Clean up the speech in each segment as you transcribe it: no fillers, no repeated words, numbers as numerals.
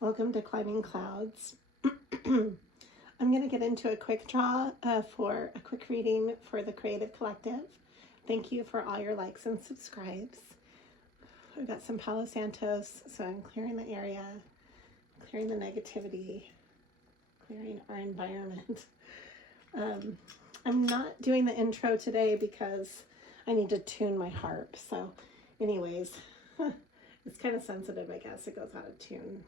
Welcome to Climbing Clouds. I'm going to get into a quick draw for a quick reading for the Creative Collective. Thank you for all your likes and subscribes. I've got some Palo Santos, so I'm clearing the area, clearing the negativity, clearing our environment. I'm not doing the intro today because I need to tune my harp. So anyways, it's kind of sensitive, I guess. It goes out of tune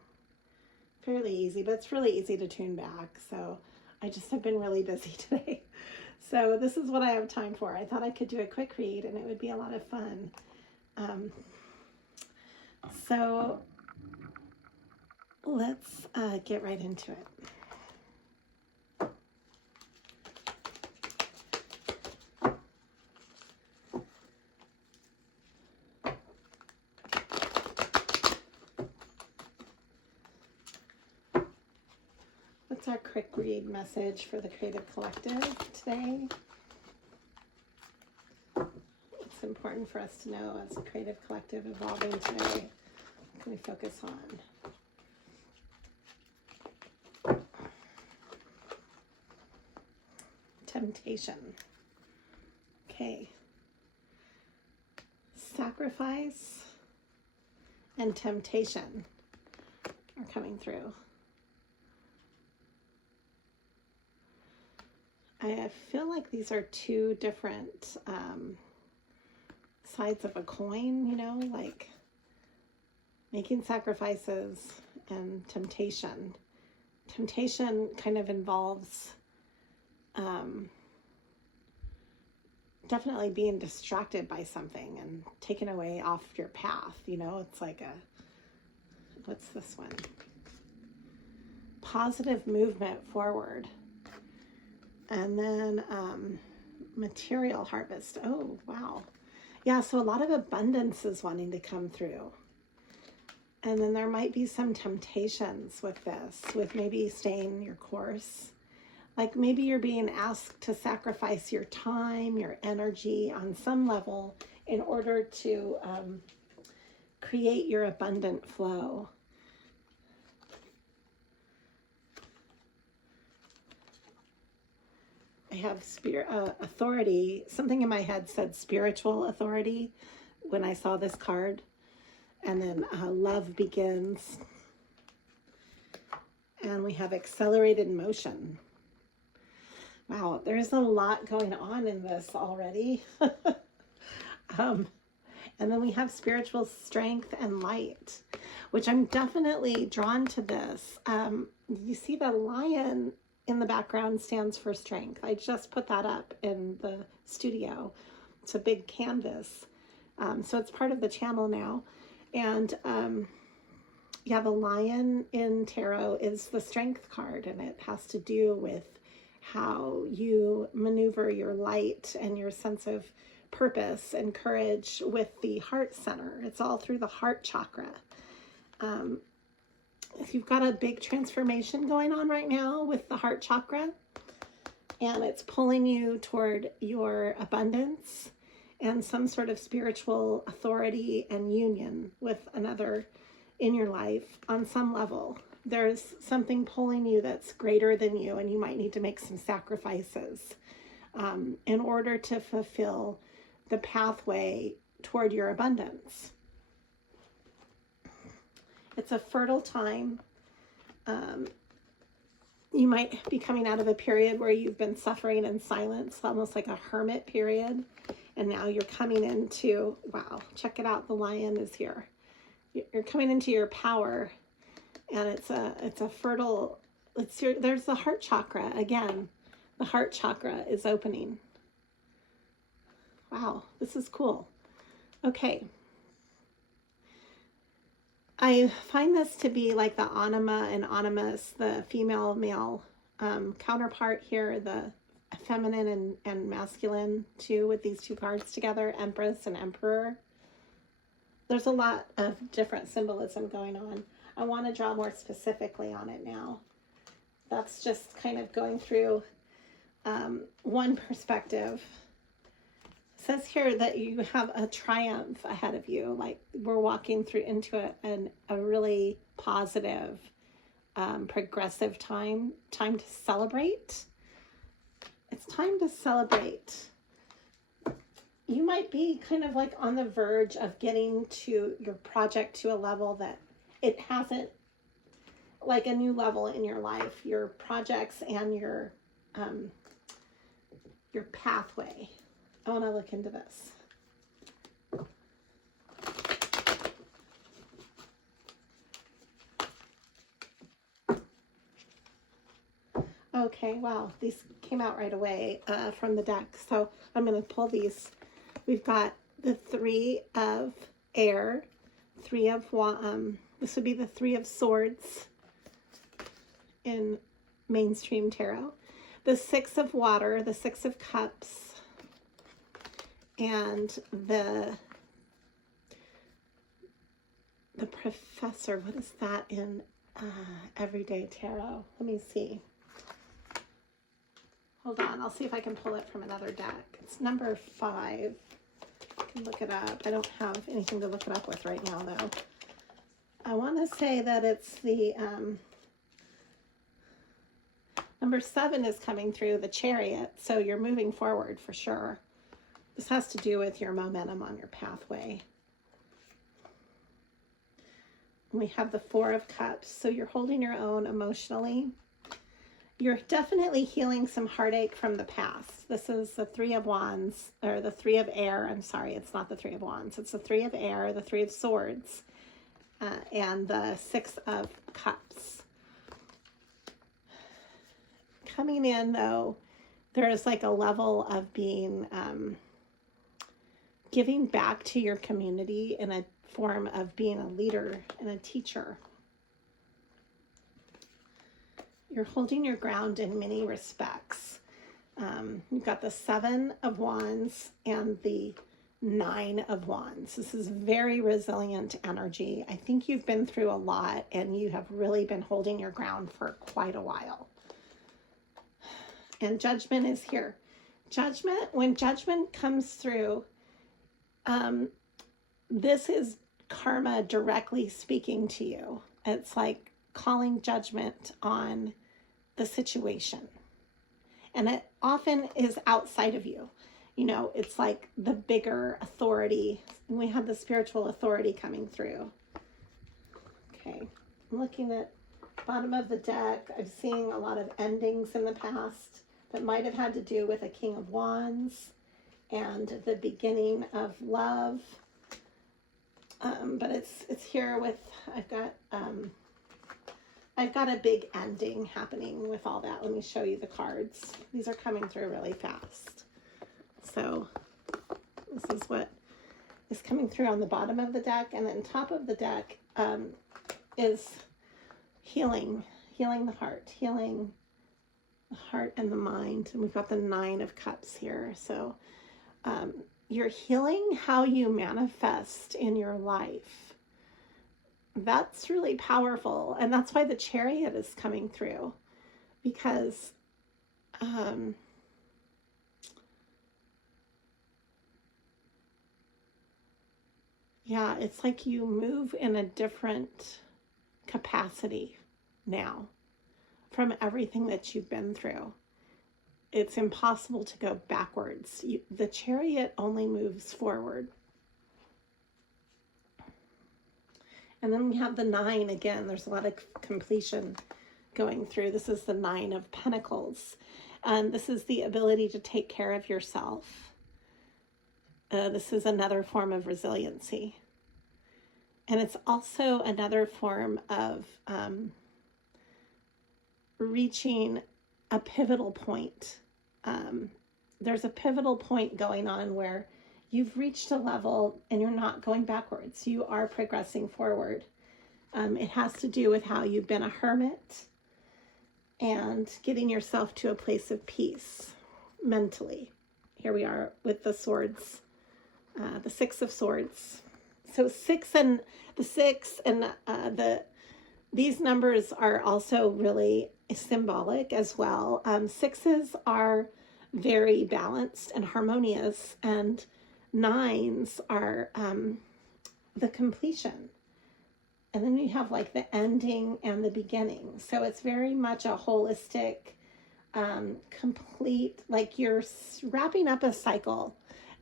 fairly easy, but it's really easy to tune back. So I just have been really busy today. So this is what I have time for. I thought I could do a quick read and it would be a lot of fun. So let's get right into it. What's our quick read message for the Creative Collective today? It's important for us to know as a Creative Collective evolving today. What can we focus on? Temptation. Okay. Sacrifice and temptation are coming through. I feel like these are two different sides of a coin, you know, like making sacrifices and temptation. Temptation kind of involves definitely being distracted by something and taken away off your path, you know. It's like what's this one? Positive movement forward. And then material harvest. Oh, wow. Yeah, so a lot of abundance is wanting to come through. And then there might be some temptations with this, with maybe staying your course. Like maybe you're being asked to sacrifice your time, your energy on some level in order to create your abundant flow. I have authority. Something in my head said spiritual authority when I saw this card. And then love begins. And we have accelerated motion. Wow, there's a lot going on in this already. And then we have spiritual strength and light, which I'm definitely drawn to this. You see the lion in the background stands for strength. I just put that up in the studio. It's a big canvas. So it's part of the channel now. And yeah, the lion in tarot is the strength card, and it has to do with how you maneuver your light and your sense of purpose and courage with the heart center. It's all through the heart chakra. If you've got a big transformation going on right now with the heart chakra, and it's pulling you toward your abundance and some sort of spiritual authority and union with another in your life on some level, there's something pulling you that's greater than you, and you might need to make some sacrifices in order to fulfill the pathway toward your abundance. It's a fertile time. You might be coming out of a period where you've been suffering in silence, almost like a hermit period. And now you're coming into, wow, check it out. The lion is here. You're coming into your power, and it's a fertile, there's the heart chakra again. The heart chakra is opening. Wow, this is cool. Okay. I find this to be like the anima and animus, the female male counterpart here, the feminine and masculine too, with these two cards together, Empress and Emperor. There's a lot of different symbolism going on. I want to draw more specifically on it now. That's just kind of going through one perspective. It says here that you have a triumph ahead of you, like we're walking through into a really positive progressive time to celebrate. It's time to celebrate. You might be kind of like on the verge of getting to your project to a level that it hasn't, like a new level in your life, your projects and your pathway. I want to look into this. Okay, wow, these came out right away from the deck. So I'm going to pull these. We've got the 3 of air, 3 of, this would be the 3 of swords in mainstream tarot, the 6 of water, the 6 of cups, and the professor. What is that in everyday tarot? Let me see. Hold on, I'll see if I can pull it from another deck. It's number 5. I can look it up. I don't have anything to look it up with right now, though. I want to say that it's the number 7 is coming through, the Chariot. So you're moving forward for sure. This has to do with your momentum on your pathway. We have the 4 of Cups. So you're holding your own emotionally. You're definitely healing some heartache from the past. This is the 3 of Wands, or the 3 of Air. I'm sorry, it's not the 3 of Wands. It's the 3 of Air, the 3 of Swords, and the 6 of Cups. Coming in, though, there is like a level of being, giving back to your community in a form of being a leader and a teacher. You're holding your ground in many respects. You've got the 7 of Wands and the 9 of Wands. This is very resilient energy. I think you've been through a lot and you have really been holding your ground for quite a while. And Judgment is here. Judgment, when Judgment comes through, this is karma directly speaking to you. It's like calling judgment on the situation. And it often is outside of you. You know, it's like the bigger authority. And we have the spiritual authority coming through. Okay, I'm looking at bottom of the deck. I'm seeing a lot of endings in the past that might have had to do with a King of Wands and the beginning of love. But it's here with, I've got a big ending happening with all that. Let me show you the cards. These are coming through really fast. So this is what is coming through on the bottom of the deck. And then top of the deck is healing the heart, healing the heart and the mind. And we've got the 9 of Cups here. So you're healing how you manifest in your life. That's really powerful. And that's why the Chariot is coming through. Because yeah, it's like you move in a different capacity now from everything that you've been through. It's impossible to go backwards. The Chariot only moves forward. And then we have the 9 again. There's a lot of completion going through. This is the 9 of Pentacles. And this is the ability to take care of yourself. This is another form of resiliency. And it's also another form of reaching a pivotal point. There's a pivotal point going on where you've reached a level and you're not going backwards. You are progressing forward. It has to do with how you've been a hermit and getting yourself to a place of peace mentally. Here we are with the swords, the 6 of Swords. So 6 and the 6 and these numbers are also really symbolic as well. 6s are very balanced and harmonious, and 9s are the completion. And then you have like the ending and the beginning. So it's very much a holistic, complete, like you're wrapping up a cycle,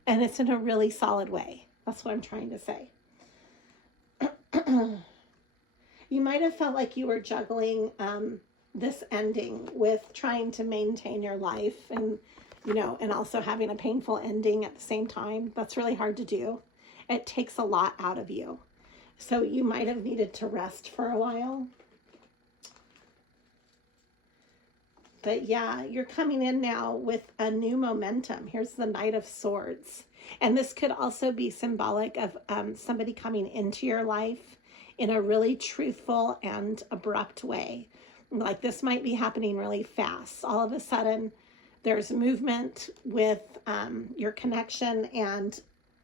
and it's in a really solid way. That's what I'm trying to say. You might have felt like you were juggling this ending with trying to maintain your life, and and also having a painful ending at the same time. That's really hard to do. It takes a lot out of you. So you might have needed to rest for a while. But yeah, you're coming in now with a new momentum. Here's the Knight of Swords. And this could also be symbolic of somebody coming into your life in a really truthful and abrupt way. Like this might be happening really fast. All of a sudden, there's movement with your connection, and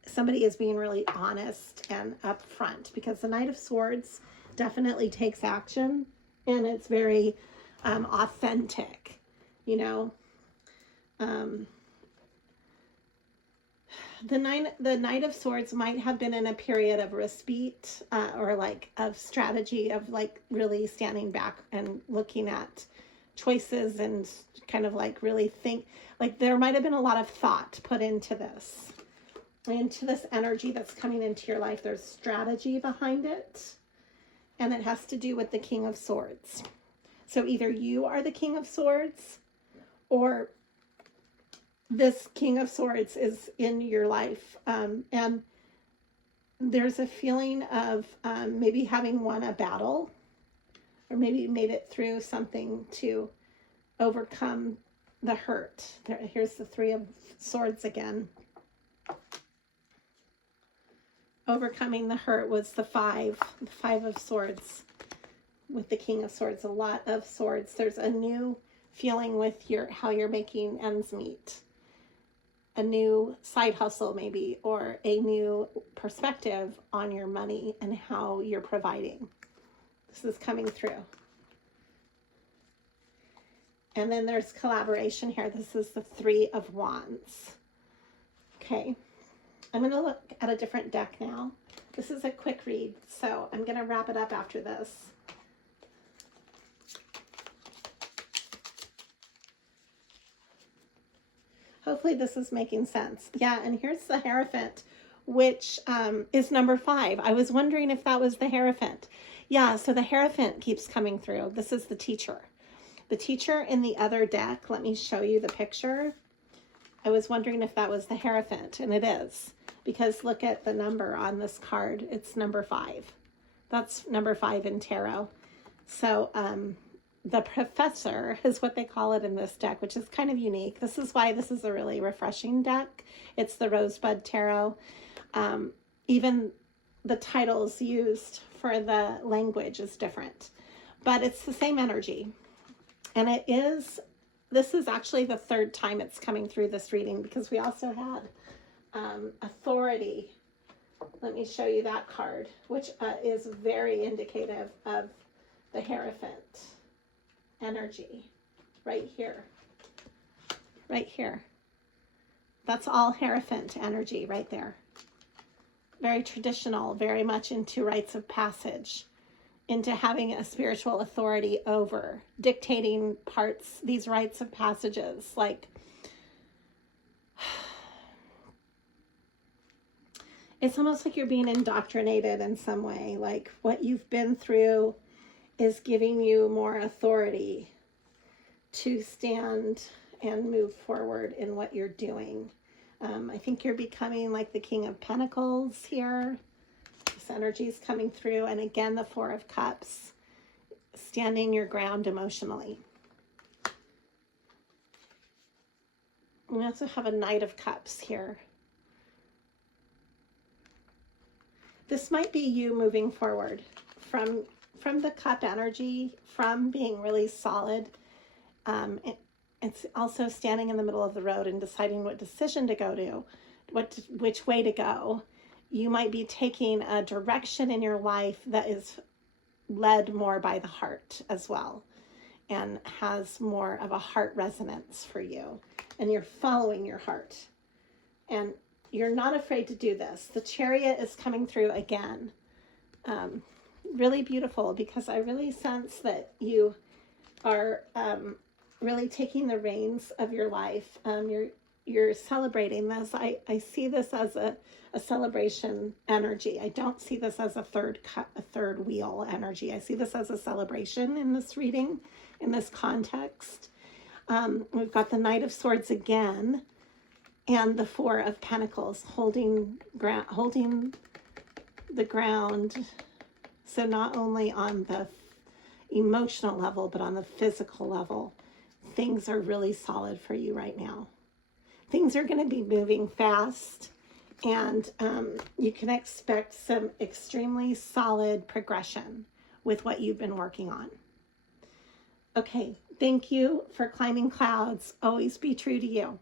somebody is being really honest and upfront, because the Knight of Swords definitely takes action, and it's very authentic, The Knight of Swords might have been in a period of respite or like of strategy of like really standing back and looking at choices and kind of like really think, like there might have been a lot of thought put into this energy that's coming into your life. There's strategy behind it, and it has to do with the King of Swords. So either you are the King of Swords, or this King of Swords is in your life. And there's a feeling of maybe having won a battle, or maybe you made it through something to overcome the hurt. Here's the Three of Swords again. Overcoming the hurt was the Five of Swords with the King of Swords. A lot of swords. There's a new feeling with how you're making ends meet. A new side hustle maybe, or a new perspective on your money and how you're providing. This is coming through. And then there's collaboration here. This is the Three of Wands. Okay. I'm going to look at a different deck now. This is a quick read, so I'm going to wrap it up after this. Hopefully this is making sense. Yeah, and here's the Hierophant, which is number 5. I was wondering if that was the Hierophant. Yeah, so the Hierophant keeps coming through. This is the Teacher. The Teacher in the other deck, let me show you the picture. I was wondering if that was the Hierophant, and it is, because look at the number on this card. It's number 5. That's number 5 in tarot. So the Professor is what they call it in this deck, which is kind of unique. This is why this is a really refreshing deck. It's the Rosebud Tarot. Even the titles used for the language is different, but it's the same energy. And this is actually the 3rd time it's coming through this reading, because we also had Authority. Let me show you that card, which is very indicative of the Hierophant energy right here. Right here. That's all Hierophant energy right there. Very traditional, very much into rites of passage, into having a spiritual authority over, dictating parts, these rites of passages. Like, it's almost like you're being indoctrinated in some way. Like what you've been through is giving you more authority to stand and move forward in what you're doing. I think you're becoming like the King of Pentacles here. This energy is coming through. And again, the Four of Cups, standing your ground emotionally. We also have a Knight of Cups here. This might be you moving forward from the cup energy, from being really solid. It's also standing in the middle of the road and deciding what decision to go to, which way to go. You might be taking a direction in your life that is led more by the heart as well, and has more of a heart resonance for you. And you're following your heart. And you're not afraid to do this. The Chariot is coming through again. really beautiful, because I really sense that you are really taking the reins of your life. You're celebrating this. I see this as a celebration energy. I don't see this as a third wheel energy. I see this as a celebration in this reading, in this context. We've got the Knight of Swords again, and the Four of Pentacles holding the ground. So not only on the emotional level, but on the physical level, things are really solid for you right now. Things are going to be moving fast, and you can expect some extremely solid progression with what you've been working on. Okay, thank you for climbing clouds. Always be true to you.